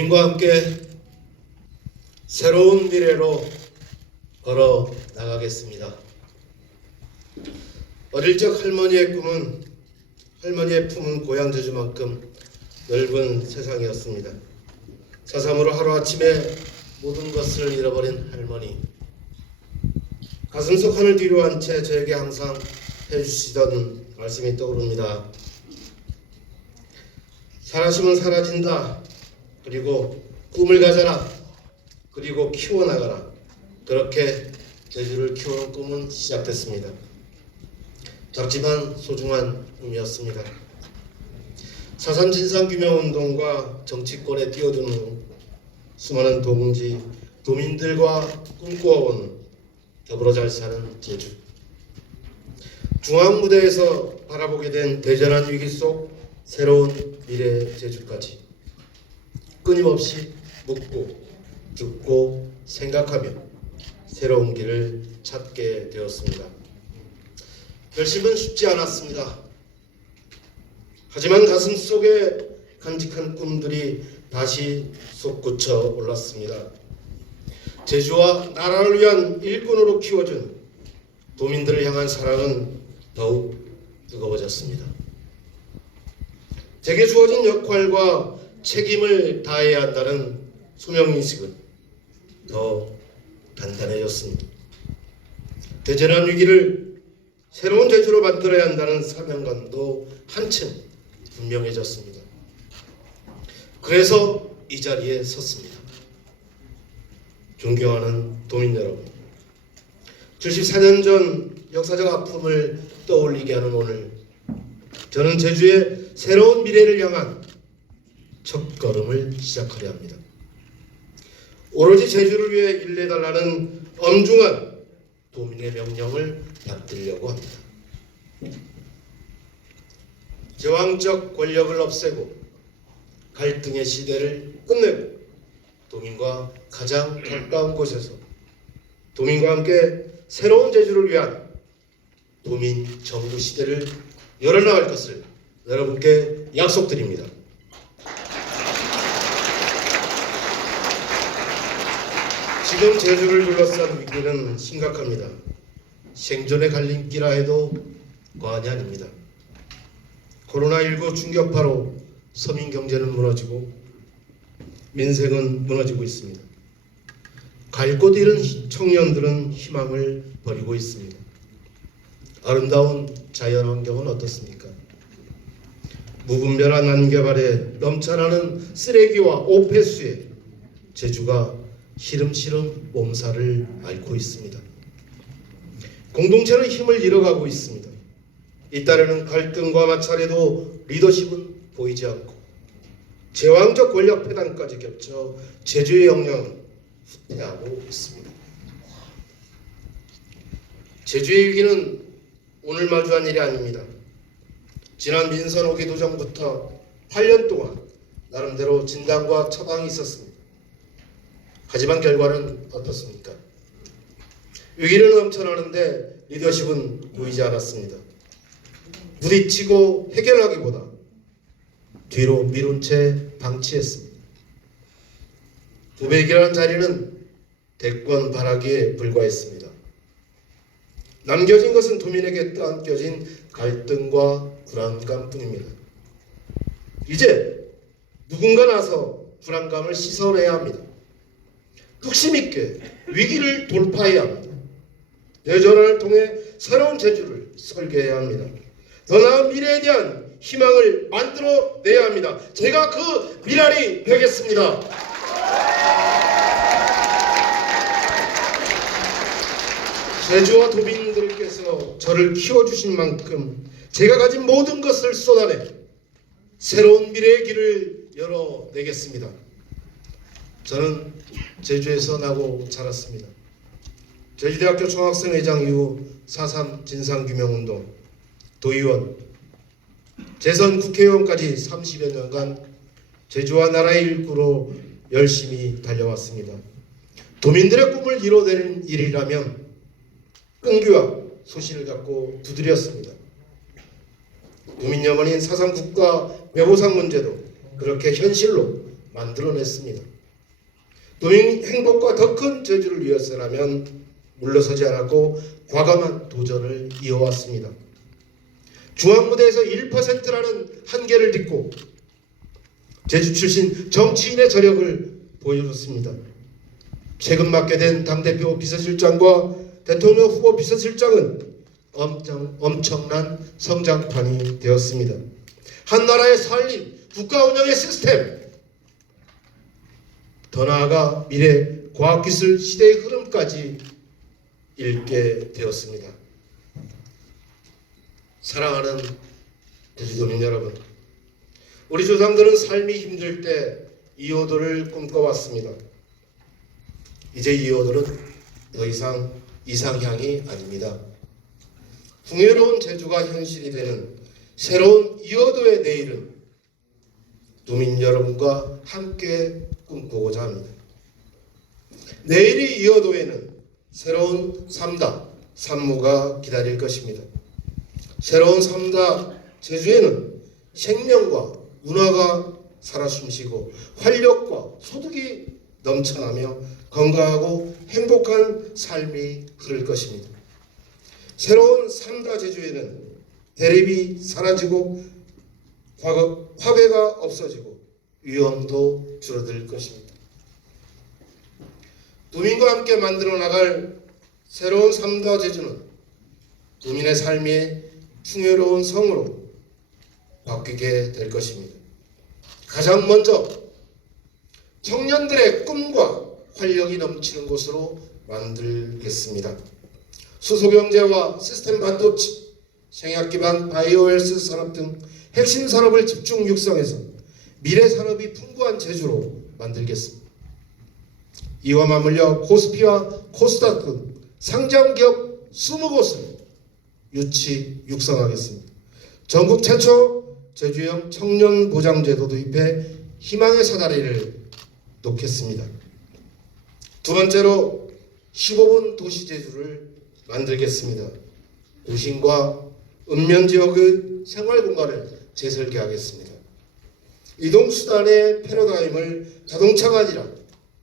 도민과 함께 새로운 미래로 걸어 나가겠습니다. 어릴 적 할머니의 꿈은, 할머니의 품은 고향 제주만큼 넓은 세상이었습니다. 4.3으로 하루아침에 모든 것을 잃어버린 할머니, 가슴속 하늘 뒤로 한 채 저에게 항상 해주시던 말씀이 떠오릅니다. 사라지면 사라진다. 그리고 꿈을 가져라. 그리고 키워나가라. 그렇게 제주를 키우는 꿈은 시작됐습니다. 작지만 소중한 꿈이었습니다. 4.3 진상규명운동과 정치권에 뛰어드는 후 수많은 도민들과 꿈꾸어온 더불어 잘 사는 제주. 중앙무대에서 바라보게 된 대전한 위기 속 새로운 미래 제주까지 끊임없이 묻고 듣고 생각하며 새로운 길을 찾게 되었습니다. 결심은 쉽지 않았습니다. 하지만 가슴 속에 간직한 꿈들이 다시 솟구쳐 올랐습니다. 제주와 나라를 위한 일꾼으로 키워준 도민들을 향한 사랑은 더욱 뜨거워졌습니다. 제게 주어진 역할과 책임을 다해야 한다는 소명인식은 더 단단해졌습니다. 대전한 위기를 새로운 제주로 만들어야 한다는 사명감도 한층 분명해졌습니다. 그래서 이 자리에 섰습니다. 존경하는 도민 여러분, 74년 전 역사적 아픔을 떠올리게 하는 오늘, 저는 제주의 새로운 미래를 향한 첫걸음을 시작하려 합니다. 오로지 제주를 위해 일내달라는 엄중한 도민의 명령을 받들려고 합니다. 제왕적 권력을 없애고 갈등의 시대를 끝내고 도민과 가장 가까운 곳에서 도민과 함께 새로운 제주를 위한 도민 정부 시대를 열어나갈 것을 여러분께 약속드립니다. 지금 제주를 둘러싼 위기는 심각합니다. 생존의 갈림길이라 해도 과언이 아닙니다. 코로나19 충격파로 서민 경제는 무너지고 민생은 무너지고 있습니다. 갈 곳 잃은 청년들은 희망을 버리고 있습니다. 아름다운 자연환경은 어떻습니까? 무분별한 난개발에 넘쳐나는 쓰레기와 오폐수에 제주가 시름시름 몸살을 앓고 있습니다. 공동체는 힘을 잃어가고 있습니다. 잇따르는 갈등과 마찰에도 리더십은 보이지 않고 제왕적 권력 패단까지 겹쳐 제주의 역량은 후퇴하고 있습니다. 제주의 위기는 오늘 마주한 일이 아닙니다. 지난 민선 오기도 전부터 8년 동안 나름대로 진단과 처방이 있었습니다. 하지만 결과는 어떻습니까? 위기는 넘쳐나는데 리더십은 보이지 않았습니다. 부딪히고 해결하기보다 뒤로 미룬 채 방치했습니다. 도백이라는 자리는 대권 바라기에 불과했습니다. 남겨진 것은 도민에게 떠안겨진 갈등과 불안감뿐입니다. 이제 누군가 나서 불안감을 씻어내야 합니다. 뚝심 있게 위기를 돌파해야 합니다. 대전환을 통해 새로운 제주를 설계해야 합니다. 더 나은 미래에 대한 희망을 만들어내야 합니다. 제가 그 미랄이 되겠습니다. 제주와 도민들께서 저를 키워주신 만큼 제가 가진 모든 것을 쏟아내 새로운 미래의 길을 열어내겠습니다. 저는 제주에서 나고 자랐습니다. 제주대학교 총학생회장 이후 4.3 진상규명운동, 도의원, 재선 국회의원까지 30여 년간 제주와 나라의 일구로 열심히 달려왔습니다. 도민들의 꿈을 이뤄내는 일이라면 끈기와 소신을 갖고 두드렸습니다. 도민 염원인 4.3 국가 외보상 문제도 그렇게 현실로 만들어냈습니다. 도민 행복과 더 큰 제주를 위해서라면 물러서지 않았고 과감한 도전을 이어왔습니다. 중앙무대에서 1%라는 한계를 딛고 제주 출신 정치인의 저력을 보여줬습니다. 최근 맡게 된 당대표 비서실장과 대통령 후보 비서실장은 엄청난 성장판이 되었습니다. 한 나라의 살림, 국가 운영의 시스템, 더 나아가 미래 과학기술 시대의 흐름까지 읽게 되었습니다. 사랑하는 제주도민 여러분, 우리 조상들은 삶이 힘들 때 이호도를 꿈꿔왔습니다. 이제 이호도는 더 이상 이상향이 아닙니다. 풍요로운 제주가 현실이 되는 새로운 이호도의 내일은 도민 여러분과 함께 꿈꾸고자 합니다. 내일의 이호도에는 새로운 삼다, 산무가 기다릴 것입니다. 새로운 삼다 제주에는 생명과 문화가 살아 숨쉬고 활력과 소득이 넘쳐나며 건강하고 행복한 삶이 흐를 것입니다. 새로운 삼다 제주에는 대립이 사라지고 화괴가 없어지고 위험도 줄어들 것입니다. 도민과 함께 만들어 나갈 새로운 삼다 제주는 도민의 삶이 풍요로운 성으로 바뀌게 될 것입니다. 가장 먼저 청년들의 꿈과 활력이 넘치는 곳으로 만들겠습니다. 수소경제와 시스템 반도체, 생약 기반 바이오헬스 산업 등 핵심 산업을 집중 육성해서 미래 산업이 풍부한 제주로 만들겠습니다. 이와 맞물려 코스피와 코스닥 등 상장 기업 20곳을 유치 육성하겠습니다. 전국 최초 제주형 청년 보장제도 도입해 희망의 사다리를 놓겠습니다. 두 번째로 15분 도시 제주를 만들겠습니다. 도심과 읍면지역의 생활공간을 재설계하겠습니다. 이동수단의 패러다임을 자동차가 아니라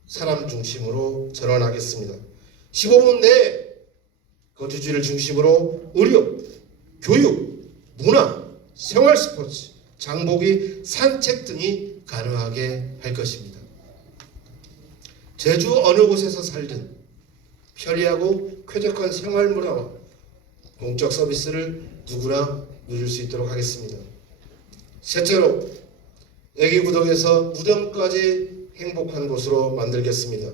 사람 중심으로 전환하겠습니다. 15분 내에 거주지를 중심으로 의료, 교육, 문화, 생활 스포츠, 장보기, 산책 등이 가능하게 할 것입니다. 제주 어느 곳에서 살든 편리하고 쾌적한 생활 문화와 공적 서비스를 누구나 누릴 수 있도록 하겠습니다. 셋째로 애기구덕에서 무덤까지 행복한 곳으로 만들겠습니다.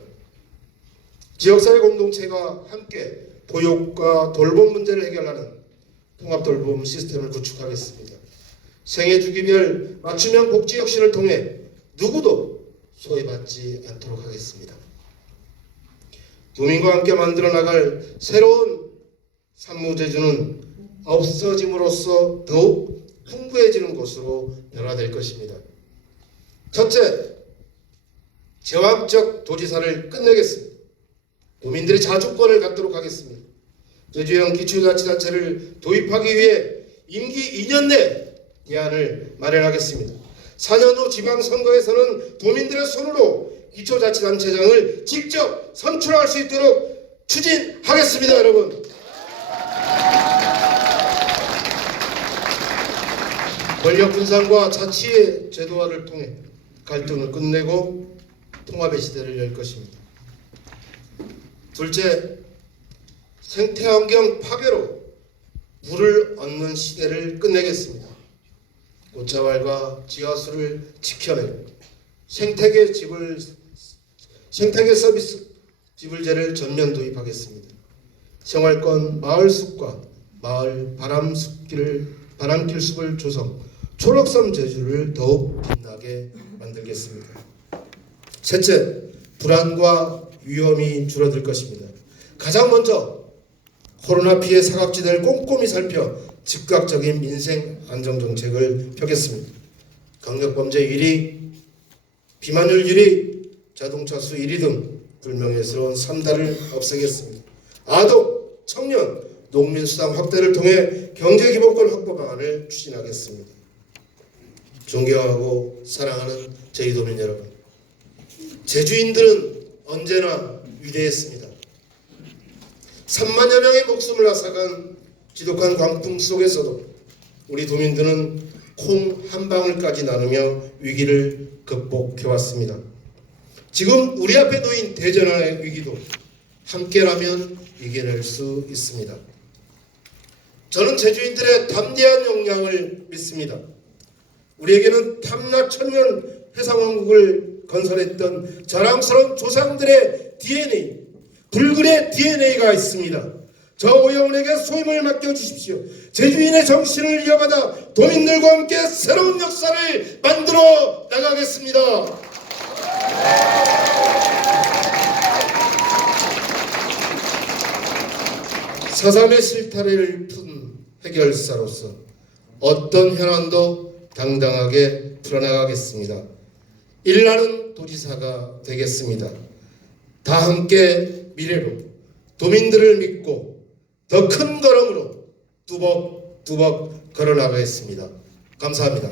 지역사회 공동체가 함께 보육과 돌봄 문제를 해결하는 통합돌봄 시스템을 구축하겠습니다. 생애주기별 맞춤형 복지 혁신을 통해 누구도 소외받지 않도록 하겠습니다. 도민과 함께 만들어 나갈 새로운 산무제주는 없어짐으로써 더욱 풍부해지는 곳으로 변화될 것입니다. 첫째, 제왕적 도지사를 끝내겠습니다. 도민들이 자주권을 갖도록 하겠습니다. 제주형 기초자치단체를 도입하기 위해 임기 2년 내 대안을 마련하겠습니다. 4년 후 지방선거에서는 도민들의 손으로 기초자치단체장을 직접 선출할 수 있도록 추진하겠습니다. 여러분, 권력 분산과 자치의 제도화를 통해 갈등을 끝내고 통합의 시대를 열 것입니다. 둘째, 생태환경 파괴로 물을 얻는 시대를 끝내겠습니다. 꽃자왈과 지하수를 지켜내고 생태계 서비스 지불제를 전면 도입하겠습니다. 생활권 마을숲과 마을 바람길 숲을 조성, 초록섬 제주를 더욱 빛나게 만들겠습니다. 셋째, 불안과 위험이 줄어들 것입니다. 가장 먼저 코로나 피해 사각지대를 꼼꼼히 살펴 즉각적인 민생 안정 정책을 펴겠습니다. 강력범죄 1위, 비만율 1위, 자동차 수 1위 등 불명예스러운 3다를 없애겠습니다. 아동, 청년, 농민수당 확대를 통해 경제기본권 확보 방안을 추진하겠습니다. 존경하고 사랑하는 제주도민 여러분, 제주인들은 언제나 위대했습니다. 3만여 명의 목숨을 앗아간 지독한 광풍 속에서도 우리 도민들은 콩 한 방울까지 나누며 위기를 극복해왔습니다. 지금 우리 앞에 놓인 대전의 위기도 함께라면 이겨낼 수 있습니다. 저는 제주인들의 담대한 역량을 믿습니다. 우리에게는 탐나 천년 해상왕국을 건설했던 자랑스러운 조상들의 DNA, 불굴의 DNA가 있습니다. 저 오영훈에게 소임을 맡겨주십시오. 제주인의 정신을 이어받아 도민들과 함께 새로운 역사를 만들어 나가겠습니다. 사.3의 실타래를 푼 해결사로서 어떤 현안도 당당하게 풀어나가겠습니다. 일나는 도지사가 되겠습니다. 다 함께 미래로 도민들을 믿고 더 큰 걸음으로 뚜벅뚜벅 걸어나가겠습니다. 감사합니다.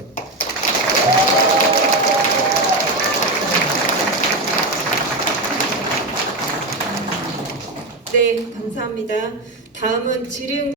네, 감사합니다. 다음은 지령